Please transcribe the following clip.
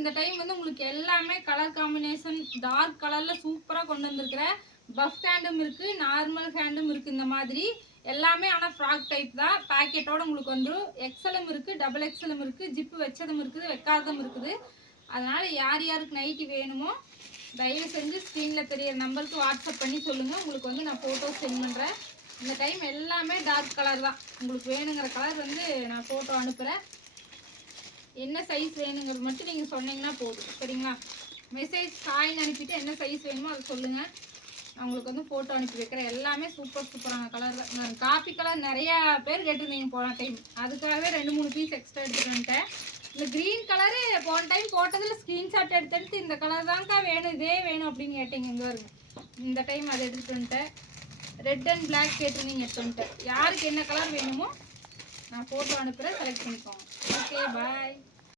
இந்த டைம் வந்து உங்களுக்கு எல்லாமே கலர் காம்பினேஷன் டார்க் கலரில் சூப்பராக கொண்டு வந்திருக்கிறேன். பஃப் ஹேண்டும் இருக்குது, நார்மல் ஹேண்டும் இருக்குது. இந்த மாதிரி எல்லாமே ஆனால் ஃப்ராக் டைப் தான். பேக்கெட்டோடு உங்களுக்கு வந்துடும். எக்ஸலும் இருக்குது, டபுள் எக்ஸலும் இருக்குது, ஜிப்பு வச்சதும் இருக்குது, வைக்காததும் இருக்குது. அதனால் யார் யாருக்கு நைட்டி வேணுமோ தயவு செஞ்சு ஸ்க்ரீனில் தெரிய நம்பருக்கு வாட்ஸ்அப் பண்ணி சொல்லுங்கள். உங்களுக்கு வந்து நான் ஃபோட்டோஸ் சென்ட் பண்ணுறேன். இந்த டைம் எல்லாமே டார்க் கலர் தான். உங்களுக்கு வேணுங்கிற கலர் வந்து நான் ஃபோட்டோ அனுப்புகிறேன். என்ன சைஸ் வேணுங்கிறது மட்டும் நீங்கள் சொன்னீங்கன்னா போதும், சரிங்களா? மெசேஜ் காயின் அனுப்பிட்டு என்ன சைஸ் வேணுமோ அதை சொல்லுங்கள். நான் உங்களுக்கு வந்து ஃபோட்டோ அனுப்பி வைக்கிறேன். எல்லாமே சூப்பரான கலர். காப்பி கலர் நிறையா பேர் கேட்டிருந்தீங்க போன டைம், அதுக்காகவே 2-3 பீஸ் எக்ஸ்ட்ரா எடுத்துகிட்டு வந்துட்டேன். இந்த க்ரீன் கலரு போன டைம் போட்டதில் ஸ்க்ரீன்ஷாட் எடுத்து இந்த கலர் தான்க்கா வேணும், இதே வேணும் அப்படின்னு கேட்டீங்க. இங்கே வருங்க, இந்த டைம் அதை எடுத்துகிட்டு வந்துட்டேன். ரெட் அண்ட் பிளாக் கேட்டிருந்தீங்க, எடுத்து வந்துட்டேன். யாருக்கு என்ன கலர் வேணுமோ நான் ஃபோட்டோ அனுப்புகிறேன், செலக்ட் பண்ணிக்கோங்க. ஓகே, பாய்.